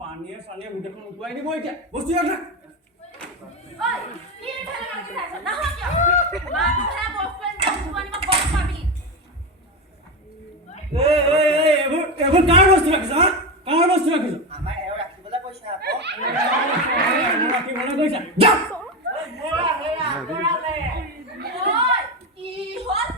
পানীয়ে চানীয়ে গোটেইখন উটুৱাই দিব এতিয়া বস্তু এটা ঐ কি ঠেলা লাগি আছে না হয় কিয় মানুহে বস্তু এটা উটুৱাই নিব গম পাবি এইবোৰ কাৰ বস্তু ৰাখিছ হা কাৰ বস্তু ৰাখিছ আমাৰ এও ৰাখিবলৈ কৈছে আকৌ ৰাখিবলৈ কৈছা যা ঐ কি হ'ল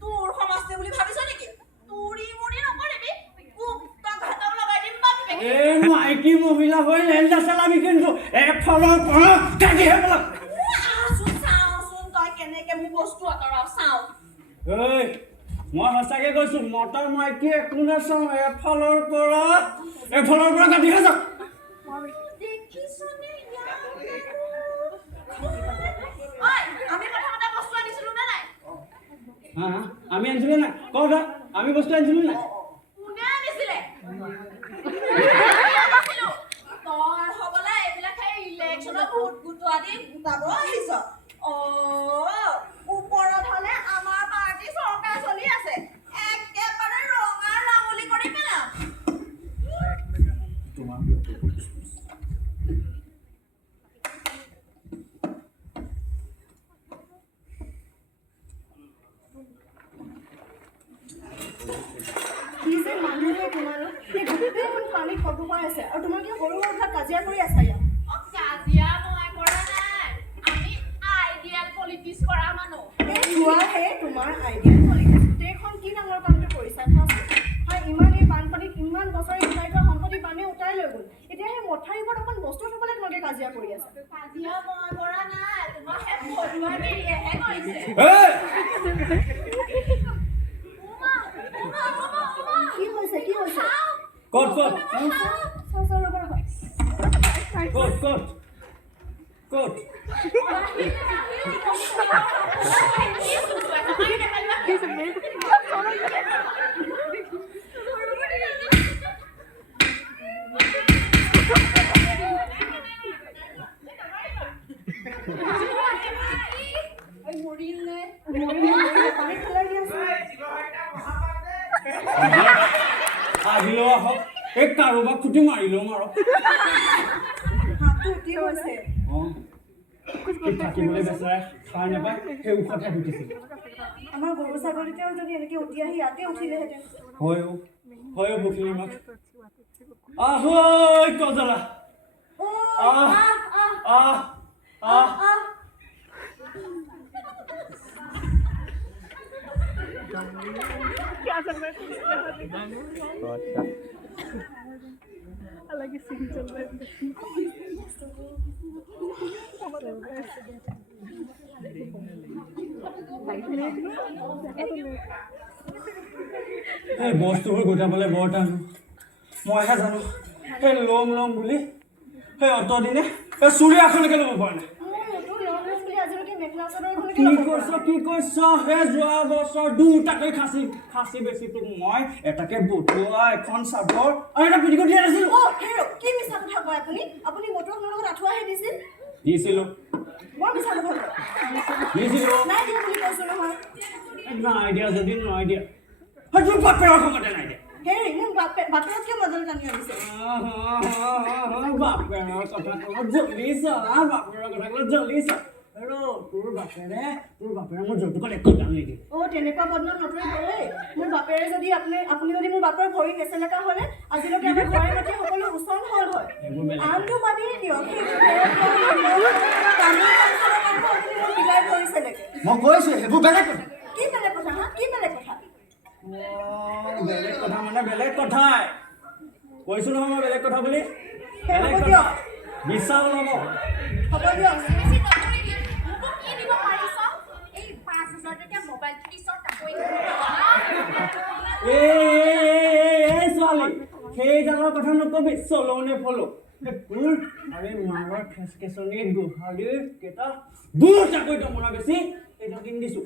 তোৰ সমস্যা বুলি ভাবিছ নেকি তুৰি মুৰি নকৰিবি কুপ্তা ঘাটক লগাই দিম বাপে এই মাইকী মহিলা হৈ লেঞ্জা চালাবি কিন্তু এফালৰ পৰা কাটিহে পেলাম আচোন চাওঁচোন তই কেনেকে মোৰ বস্তু আঁতৰাও চাওঁ এই মই সঁচাকে কৈছো মটৰ মাইকী একো নাচাওঁ এফালৰ পৰা কাটিহে যাম দেখিছনে ঐ আমি প্ৰথমতে বস্তু আনিছিলো নে নাই হা আমি আনিছিলো নাই কওঁতা আমি বস্তু আনিছিলো নাই কোনে আনিছিলে তই হ'বলা এইবিলাক সেই ইলেকশ্যনৰ ভোট গোটোৱা দি গোটাব আহিছ ওপৰত হ'লে আমাৰ পাৰ্টি চৰকাৰ চলি আছে একেবাৰে ৰঙা ৰাঙলী কৰি পেলাম কি যে মানুহে তোমালোক এই গোটেইখন পানীত কটোপাই আছে আৰু তোমালোকে সৰু সৰু কথা কাজিয়া কৰি আছা ইয়াত কাজিয়া মই কৰা নাই আমি আইডিয়াল পলিটিক্স কৰা মানুহ এই চোৱাহে তোমাৰ আইডিয়া পলিটিক্স গোটেইখন কি ডাঙৰ কামটো কৰিছা কোৱাচোন হয় ইমান এই বানপানীত ইমান বছৰে উঠাই থোৱা সম্পত্তি পানীয়ে উঠাই লৈ গ'ল এতিয়া সেই মথাউৰিৰ ওপৰত অকণ বস্তু থ'বলৈ তোমালোকে কাজিয়া কৰি আছা কাজিয়া মই কৰা নাই তোমাৰ সেই ফটোৱা মিৰিয়েহে কৰিছে কি হৈছে ক'ত চাওঁ ৰ'বা ক'ত পানীত পেলাই দি আছে আহিলেও আহক এই কাৰোবাক খুটি মাৰিলেও মাৰক হাতটো উঠি গৈছে থাকিবলৈ বেচাৰে খাই নাপায় সেই ওখতে উঠিছিল আমাৰ গৰু ছাগলীতেও যদি এনেকৈ উঠি আহি ইয়াতে উঠিলেহেঁতেন হয় বখিলি মাক আহৈ কজলা क्या चल रहा है अलग ही सीन चल रहा है এই বস্তুবোৰ গোটাবলৈ বৰ টান মইহে জানো সেই ল'ম বুলি সেই অতদিনে এই চুৰি এখনকে ল'ব পৰা নাই কি কৈছ হে যোৱা বছৰ দুটাকৈ খাচী বেছি তোক মই এটাকে বতুৱা এখন চাবৰ আৰু এটা পিটিকত দিয়া নাছিল কি মিছা কথা কয় আপুনি মটৰখনৰ লগত আঁঠুৱাহে দিছিলো বৰ মিছা কথা কয় নাই দিয়া বুলি কৈছো নহয় নাই দিয়া যদি নাই দিয়া তোৰ বাপেৰৰ খঙতে নাই দিয়া হেৰি মোৰ বাপেৰতকৈ মজল টানি আনিছে বাপেৰৰ কথা ক'লত জ্বলিছ আৰু তোৰ বাপেৰে মোৰ যৌতুকত একো দাম নিদিয়ে তেনেকুৱা বদনাম নকৰিব মোৰ বাপেৰে যদি আপুনি যদি মোৰ বাপেৰ ভৰি কেঁচেলেকা হ'লে আজিলৈকে আমাৰ ঘৰে মাটি সকলো উচন হ'ল হয় আনটো বাদেই দিয়ক বিলাই ধৰিছে নেকি মই কৈছো সেইবোৰ বেলেগ কথা কি বেলেগ কথা কি বেলেগ কথা বেলেগ কথা মানে বেলেগ কথাই কৈছো নহয় মই বেলেগ কথা বুলি হ'ব দিয়ক বিশ্বাস নহ'ব হ'ব দিয়ক ছোৱালী সেইডালৰ কথা নকবি চলনে ফলো তোৰ আৰে মাৰৰ খেচকেচনিত গোহালিৰ কেইটা দূৰ চাকৰি মনা বেছি এইটো কিনি দিছো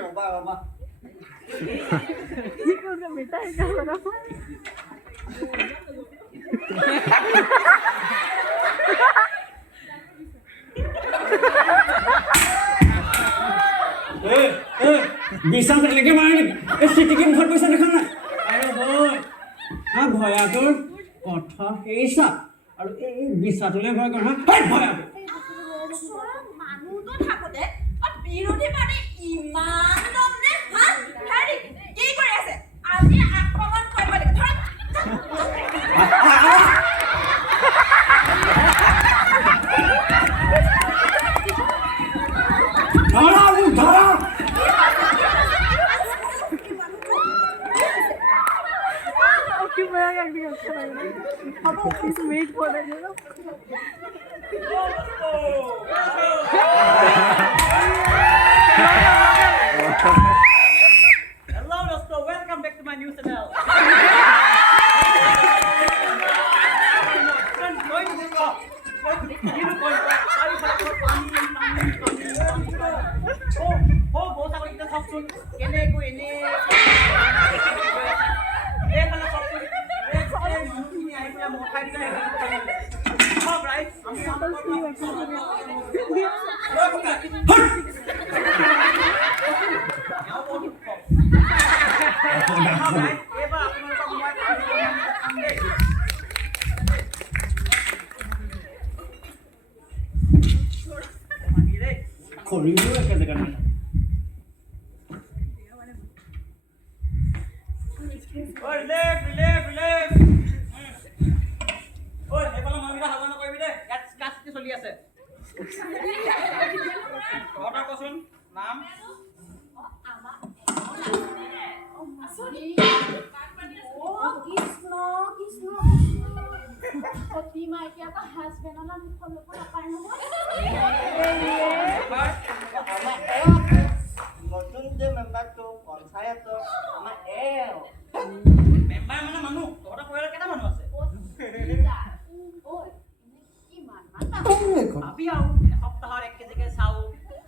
ৰবা बेटा है क्या बड़ा বিশ্বাস এনেকে মাৰে নেকি এই চিটিকি মুখত পইচা দেখা নাই আৰে হয় ভয়াটোৰ কথা সেই চাপ আৰু এই বিশ্বাসটোলৈ ভয় কৰা ভয়াটো মানুহটো থাকোতে বিৰোধী পাৰ্টি ইমান দম নে হেৰি কি কৰি আছে আজি আক্ৰমণ কৰিব লাগিব ধৰা Okay, मैं एक्टिंग अच्छा लग रहा है please wait for that Hello dosto, welcome back to my new channel. Khoribu ekke jagah nahi. Oi, left. Oi, ephale manukita hala nokoribi de. Kasti choli ase. Kota kosun naam. নতুন যে মেম্বাৰটো পঞ্চায়তৰ আমাৰ Member mana manu? Kota koyala keta manu ase? Abi au সপ্তাহৰ এক কেজিকে চাউ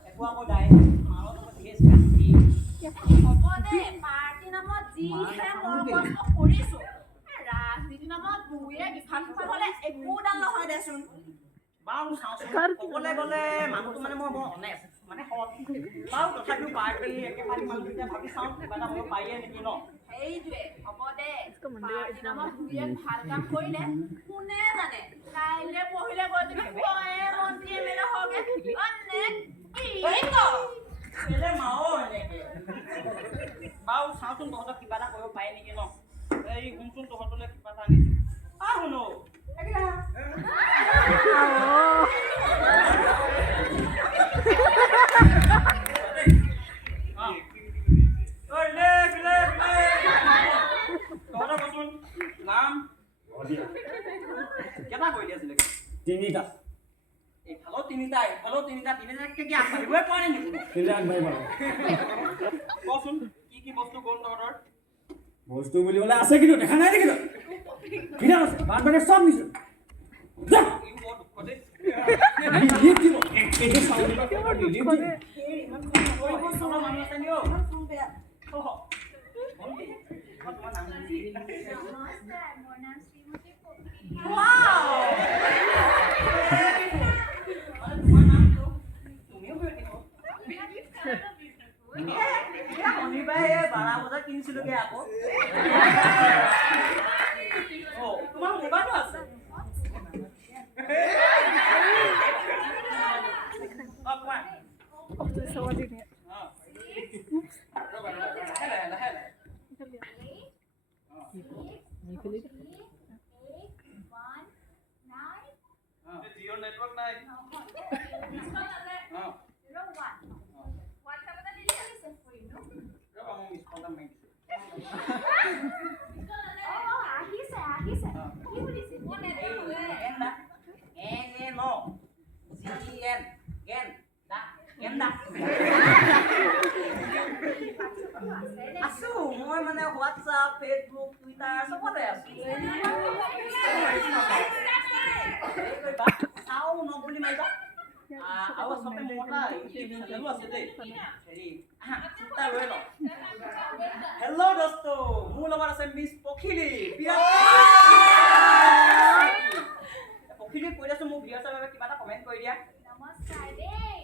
একোৱা কো দাই মানত gas কাস্তি হ'ব দে পাৰ্টি নামত যিহে মৰকষ্ট কৰিছো ৰাজনীতি নামত দুয়ে বিফাল হ'লে একো ডাল নহয় দেচোন বাউ চাউচোন ক'বলে গলে মানুহটো মানে মই বৰ অনেষ্ট মানে হট বাউ তথাপিও পাৰ্টি একেবাৰে মানুহটো ভাবি চাওঁ কিবা এটা মই পাইয়ে নেকি ন সেইটোৱে হ'ব দে পাৰ্টি নামত দুয়ে ভাল কাম কৰিলে কোনে জানে কাইলে পঢ়িলে গৈ তুমি কয়ে মন্ত্ৰী এমএলএ হগে অনেক কি এলে মাও এনেকে বাউ চাউচোন তহঁতক কিবা এটা কৰিব পাই নেকি ন এই শুনচোন তহঁতলৈ কিবা এটা আনিছো শুনো তিনিটা এইফালেও তিনিটা তিনিটাকে কি আগবাঢ়িবই পৰা নাই নেকি তিনিটা আগবাঢ়িব কচোন কি বস্তু গ'ল তহঁতৰ বস্তু বুলিবলৈ আছে কিন্তু দেখা নাই নেকি কিনা আছে বানপানী চব নিছে কিনিছিলোগে আকৌ তোমাৰ মোবাইলটো আছে জিঅ নেটৱৰ্ক নাই আছো মই মানে হোৱাটছআপ ফেচবুক টুইটাৰ চবতে আছো চাও ন বুলি মাৰিবা আৰু চবে মোটা চেনেলো আছে দেই হেৰি চিন্তা লৈ ল হেল্ল' দোস্ত মোৰ লগত আছে মিছ পখিলি পখিলি কৈ আছো মোৰ ভিউৱাৰ্ছৰ বাবে কিবা এটা কমেণ্ট কৰি দিয়া নমস্কাৰ দেই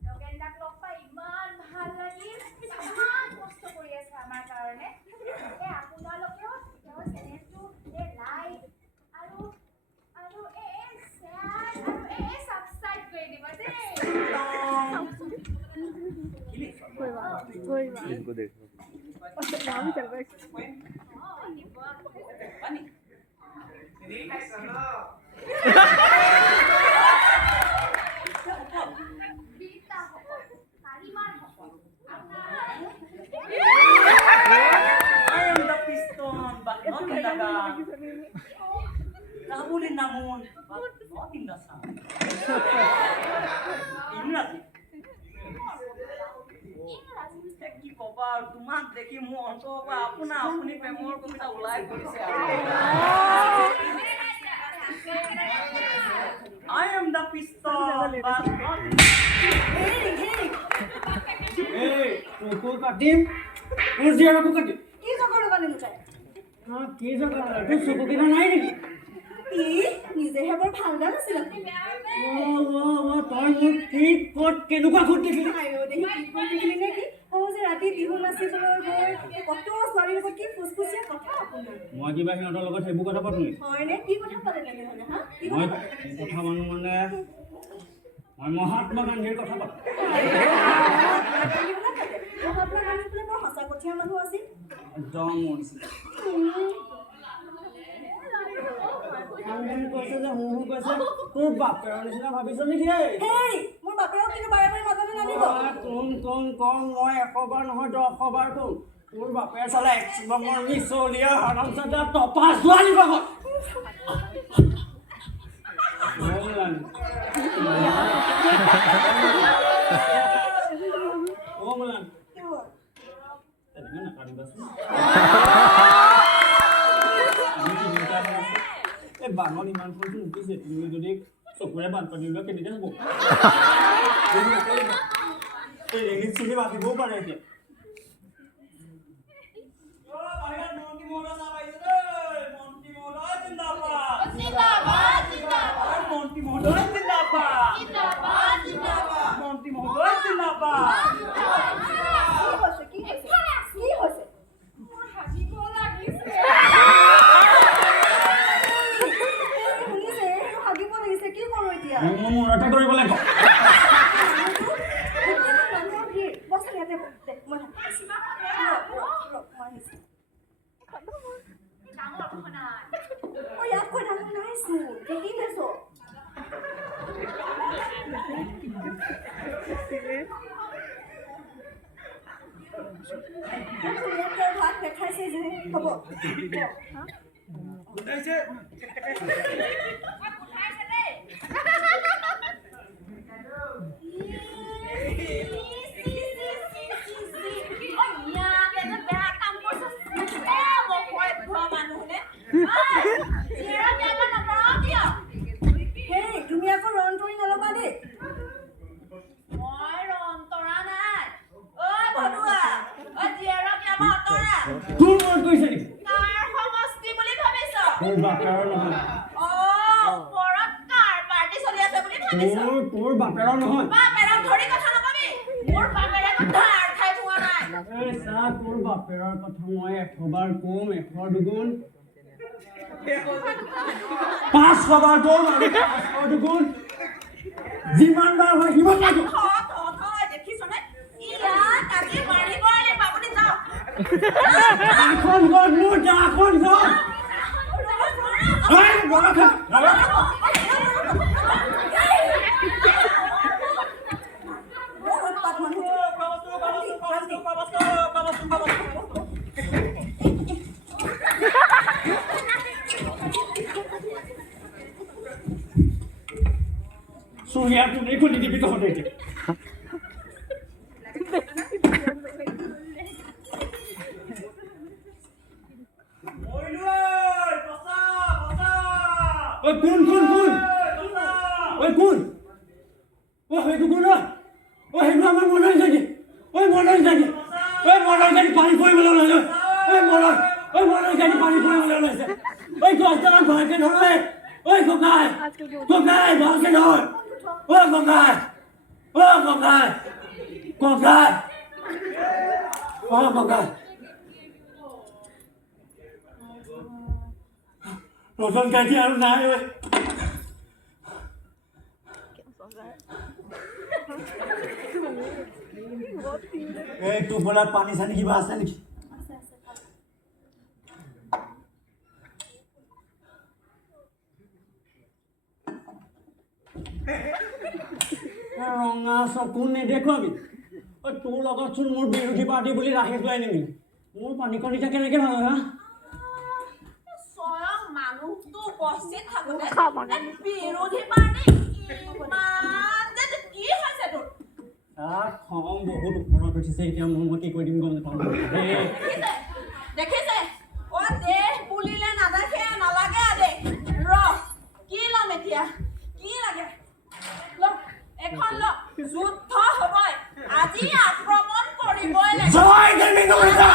লগেন্দাক লগ পাই ইমান ভাল इनको देखो यहाँ भी चल रहा है I am the piston, but not in the gun. Namun in the moon, but not in the sun. ইংৰাজী কি কবা তোমাক দেখি মোৰ অন্তৰৰ পৰা আপোনা আপুনি প্ৰেমৰ কবিতা ওলাই পৰিছে I am the piston, but not Hey, তোৰ কাটিম তোৰ জিয়াৰকো কাটিম কি জগৰ লগালে মুচাই কি জগৰ তোৰ চকু কিনা নাই নেকি নিজেহে বৰ ভাল গান আছিল তই মোক কি ক'ত কেনেকুৱা ক'ত দেখিলি দেখিলি নে কি যে ৰাতি বিহু নাচিবলৈ গৈ কত ছোৱালীৰ লগত কি ফুচফুচীয়া কথা আপোনাৰ মই কিবা সিহঁতৰ লগত সেইবোৰ কথা পাতো নেকি হয়নে কি কথা পাতে তেনেহ'লে হা মই কথা মানুহ মানে মই মহাত্মা গান্ধীৰ কথা পাতো মহাত্মা গান্ধী বোলে বৰ সঁচা কঠীয়া মানুহ আছিল একদম কৈছে যে মোৰ কৈছে তোৰ বাপেৰৰ নিচিনা ভাবিছ নেকি হেই মোৰ বাপেৰক কিন্তু বাৰে বাৰে মাজলৈ নানিব কোন মই 100 বাৰ নহয় 10 বাৰ কোন তোৰ বাপেৰ চালে এক্সিমামৰ মিছলীয়া হাৰামজাদা টপা ছোৱালী পাগল বাঙৰ ইমান ফোনটো উঠিছে তুমি যদি চকুৰে বানপানী ওলোৱা কেনেকৈ হ'ব ইংলিছ চিনি ভাবিবও পাৰে এতিয়া মনতে কৰিব লাগিব ভাত দেখাইছে যে হ'ব তুমি আকৌ ৰন কৰি নলবা দেই মই ৰন্তৰা নাই ঐ বনুৱা ঐ জিয়াৰক আমাৰ অতৰা তোৰ মন কৈছে নেকি কাৰ সমষ্টি বুলি ভাবিছ তোৰ বাপেৰৰ নহয় ওপৰত কাৰ পাৰ্টি চলি আছে বুলি ভাবিছ তোৰ বাপেৰৰ নহয় বাপেৰক ধৰি কথা নকবি মোৰ বাপেৰে ধাৰ খাই পোৱা নাই এই চা তোৰ বাপেৰৰ কথা মই 100 বাৰ কম 100 দুগুণ 500 বাৰ কম 500 দুগুণ যিমান বাৰ হয় সিমান লাগিব দেখিছনে ইয়াত আজি মাৰিব লাগিব আপুনি যাওক এখন গড মোৰ এখন গড এই বড় খা Surya tu ni kau di betul hotel. Oi kun. Oi kun. Oi itu kun lah. Oi nama modal saja. Oi modal saja. Oi modal jadi pani koi boleh lah. Oi modal jadi pani koi boleh lah. Oi kau sekarang bahkan orang. Oi kau kau bahkan orang. Ôi con gái một con cái kia lúc nãy ơi এই টোপোলাত পানী চানী কিবা আছে নেকি? আছে আছে খাওক। ৰঙা চকু নেদেখুৱাবি। তোৰ লগতচোন মোৰ বিৰোধী পাৰ্টি বুলি ৰাখি যোৱাই নিবি। মোৰ পানীকণ এতিয়া কেনেকে ভাল হা? স্বয়ং মানুহটো উপস্থিত থাকোতে বিৰোধী পাৰ্টি ইমান যে কি হৈছে তোৰ? তাত খং বহুত ওপৰত উঠিছে এতিয়া মই কি কৰি দিম গম নাপাওঁ। দেখিছে অ দেশ বুলিলে নাদেখে নালাগে আদে ৰ কি ল'ম এতিয়া কি লাগে ল এখন ল যুদ্ধ হ'বই আজি আক্ৰমণ কৰিবই লাগিব জয় দেৱী দুৰ্গা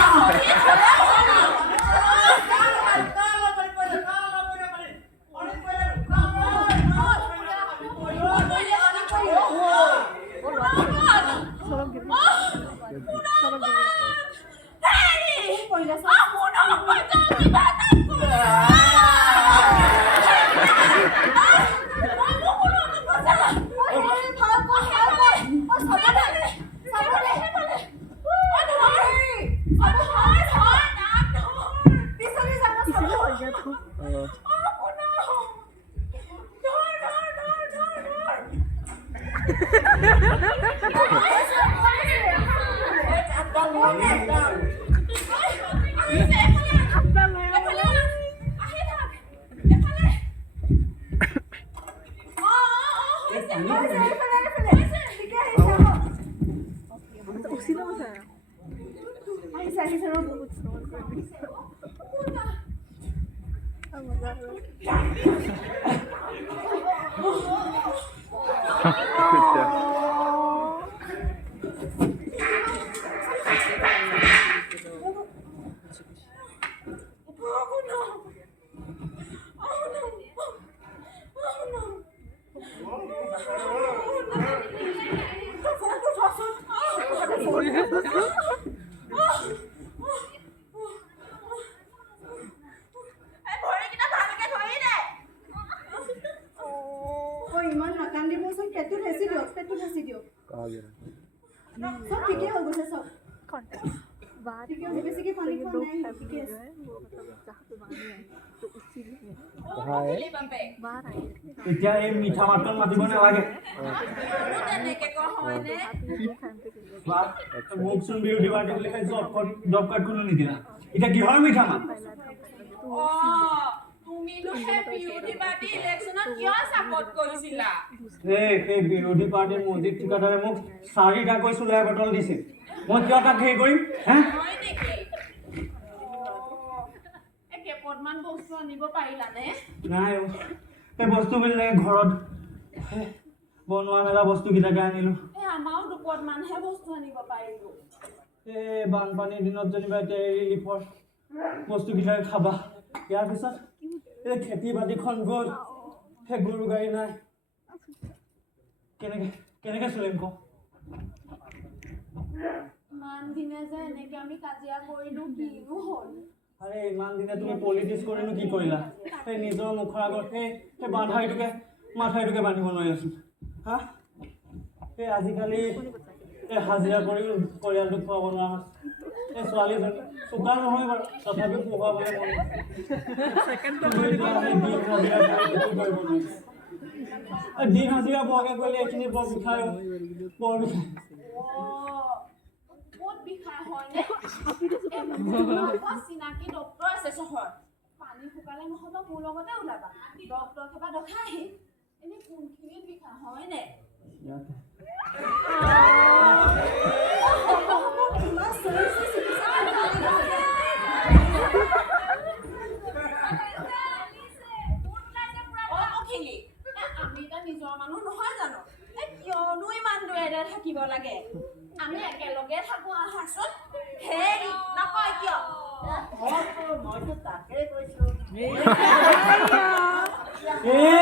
ইমান নাকান্দিবচোন পেটটো হেঁচি দিয়ক চব ঠিকেই হৈ গৈছে চব ঠিকে হৈছে বেছিকে পানী খোৱা নাই ঠিকে আছে এতিয়া এই মিঠা মাতকণ মাতিব নালাগে মোকচোন বিৰোধী পাৰ্টি বুলি জব কাৰ্ড কোনো নিদিলা এতিয়া কিহৰ মিঠা মাত সেই বিৰোধী পাৰ্টিৰ মছজিদ ঠিকাদাৰে মোক 4টাকৈ চুলাই বটল দিছিল মই কিয় তাক হেৰি কৰিম হে নাই এই বস্তুবিলাক ঘৰত বনোৱা মেলা বস্তুকেইটাকে আনিলো এই বানপানীৰ দিনত যেনিবা এতিয়া ৰিলিফৰ বস্তুকেইটাকে খাবা ইয়াৰ পিছত এই খেতি বাতিখন গ'ল সেই গৰু গাড়ী নাই কেনেকে চলিম কওঁ আৰে ইমান দিনে তুমি পলিটিক্স কৰিনো কি কৰিলা সেই নিজৰ মুখৰ আগত সেই বান্ধাইটোকে মাথাইটোকে বান্ধিব নোৱাৰিছোন হা এই আজিকালি এই হাজিৰা কৰি পৰিয়ালটো খুৱাব নোৱাৰা এই ছোৱালীজনী চোকা নহয় বাৰু তথাপিও পঢ়ুৱাবলৈ মন দিন হাজিৰা বৰকে কৰিলে এইখিনি বৰ বিষাই চিনাকি ডক্তৰ আছে চহৰত পানী শুকালে নহ'ব মোৰ লগতে ওলাবা ডক্তৰ কিবা দেখাই আহিম এনে কোনখিনিত বিষাই হয়নে আমি এতিয়া নিজৰ মানুহ নহয় জানো কিয়নো ইমান দূৰে থাকিব লাগে আমি একেলগে থাকো আহাচোন হেৰি নকয় কিয় মইতো তাকেই কৈছো এই